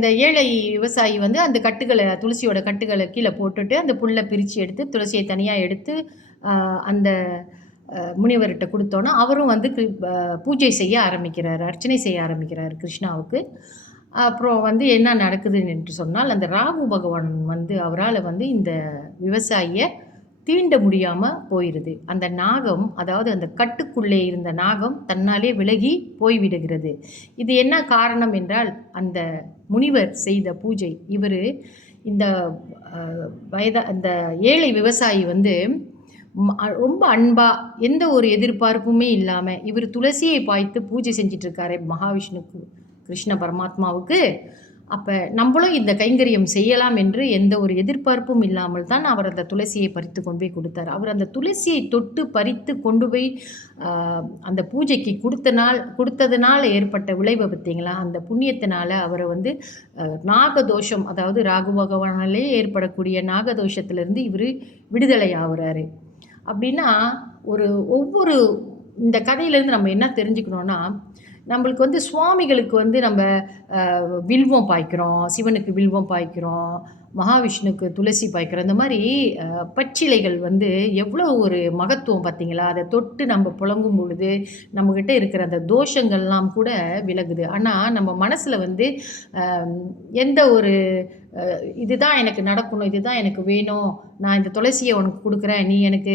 இந்த ஏழை விவசாயி வந்து அந்த கட்டுகள துளசியோட கட்டுகள கீழ போட்டுட்டு, அந்த புல்ல பிரிச்சு எடுத்து, துளசிய தனியா எடுத்து, அந்த முனிவர்ட்ட குடுத்தோன, அவரும் வந்து பூஜை செய்ய ஆரம்பிக்கிறாரு. அர்ச்சனை செய்ய ஆரம்பிக்கிறாரு கிருஷ்ணாவுக்கு. அப்புறம் வந்து என்ன நடக்குது என்று சொன்னால், அந்த ராகு பகவான் வந்து அவரால வந்து இந்த விவசாயிய தீண்ட முடியாம போயிருது. அந்த நாகம், அதாவது அந்த கட்டுக்குள்ளே இருந்த நாகம் தன்னாலே விலகி போய்விடுகிறது. இது என்ன காரணம் என்றால், அந்த முனிவர் செய்த பூஜை. இவரு இந்த அ அந்த ஏழை விவசாயி வந்து ரொம்ப அன்பா, எந்த ஒரு எதிர்பார்ப்புமே இல்லாம, இவரு துளசியை பாய்த்து பூஜை செஞ்சுட்டு இருக்காரே மகாவிஷ்ணுக்கு, கிருஷ்ண பரமாத்மாவுக்கு. அப்ப நம்பளும் இந்த கைங்கரியம் செய்யலாம் என்று எந்த ஒரு எதிர்பார்ப்பும் இல்லாமல் தான் அவர் அந்த துளசியை பறித்து கொண்டு போய் கொடுத்தார். அவர் அந்த துளசியை தொட்டு பறித்து கொண்டு போய் அந்த பூஜைக்கு கொடுத்ததுனால ஏற்பட்ட விளைவு பார்த்தீங்களா? அந்த புண்ணியத்தினால அவரை வந்து நாகதோஷம், அதாவது ராகு பகவானாலே ஏற்படக்கூடிய நாகதோஷத்திலிருந்து இவர் விடுதலை ஆகுறாரு. அப்படின்னா ஒவ்வொரு இந்த கதையிலேருந்து நம்ம என்ன தெரிஞ்சுக்கணும்னா, நம்மளுக்கு வந்து சுவாமிகளுக்கு வந்து நம்ம வில்வம் பாய்க்கிறோம், சிவனுக்கு வில்வம் பாய்க்கிறோம், மகாவிஷ்ணுக்கு துளசி பாய்க்கிறோம். இந்த மாதிரி பச்சிலைகள் வந்து எவ்வளோ ஒரு மகத்துவம் பார்த்தீங்களா? அதை தொட்டு நம்ம புழங்கும் பொழுது நம்மக்கிட்ட இருக்கிற அந்த தோஷங்கள்லாம் கூட விலகுது. ஆனால் நம்ம மனசில் வந்து எந்த ஒரு இதுதான் எனக்கு நடக்கணும், இதுதான் எனக்கு வேணும், நான் இந்த துளசியை உனக்கு கொடுக்குறேன், நீ எனக்கு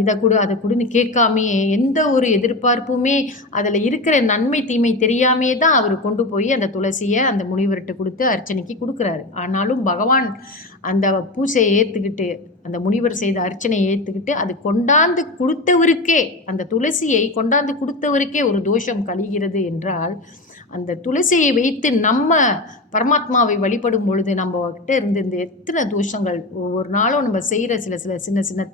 இதை கொடு அதை கொடுன்னு கேட்காமையே, எந்த ஒரு எதிர்பார்ப்புமே, அதில் இருக்கிற நன்மை தீமை தெரியாமையே தான் அவர் கொண்டு போய் அந்த துளசியை அந்த முனிவர்கிட்ட கொடுத்து அர்ச்சனைக்கு கொடுக்குறாரு. ஆனாலும் பகவான் அந்த பூஜையை ஏற்றுக்கிட்டு, அந்த முனிவர் செய்த அர்ச்சனையை ஏற்றுக்கிட்டு, அது கொண்டாந்து கொடுத்தவருக்கே, அந்த துளசியை கொண்டாந்து கொடுத்தவருக்கே ஒரு தோஷம் கழிகிறது என்றால், அந்த துளசியை வைத்து நம்ம பரமாத்மாவை வழிபடும் பொழுது நம்மகிட்ட இருந்து இந்த எத்தனை தோஷங்கள், ஒவ்வொரு நாளும் நம்ம செய்கிற சில சில சின்ன சின்ன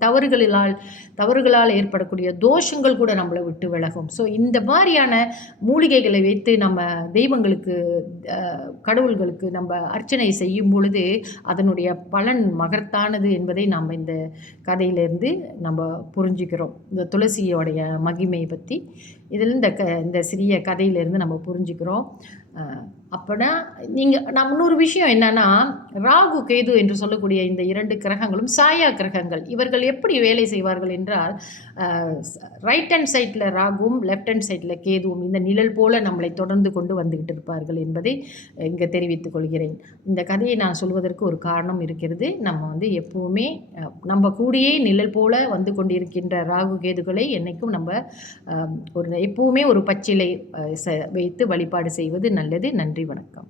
தவறுகளால் ஏற்படக்கூடிய தோஷங்கள் கூட நம்மளை விட்டு விலகும். ஸோ இந்த மாதிரியான மூலிகைகளை வைத்து நம்ம தெய்வங்களுக்கு, கடவுள்களுக்கு நம்ம அர்ச்சனை செய்யும் பொழுது அதனுடைய பலன் மகத்தானது என்பதை நாம் இந்த கதையிலேருந்து நம்ம புரிஞ்சுக்கிறோம். இந்த துளசியோடைய மகிமையை பற்றி இதில் இந்த சிறிய கதையிலேருந்து நம்ம புரிஞ்சுக்கிறோம். அப்போனா நான் இன்னொரு விஷயம் என்னன்னா, ராகு கேது என்று சொல்லக்கூடிய இந்த 2 கிரகங்களும் சாயா கிரகங்கள். இவர்கள் எப்படி வேலை செய்வார்கள் என்றால், ரைட் ஹேண்ட் சைடில் ராகுவும், லெஃப்ட் ஹேண்ட் சைடில் கேதுவும் இந்த நிழல் போல நம்மளை தொடர்ந்து கொண்டு வந்துகிட்டு இருப்பார்கள் என்பதை இங்கே தெரிவித்துக் கொள்கிறேன். இந்த கதையை நான் சொல்வதற்கு ஒரு காரணம் இருக்கிறது. நம்ம வந்து எப்பவுமே நம்ம கூடியே நிழல் போல வந்து கொண்டிருக்கின்ற ராகு கேதுகளை என்னைக்கும் நம்ம எப்பவுமே ஒரு பச்சிலை வைத்து வழிபாடு செய்வது நல்லது. நன்றி, வணக்கம்.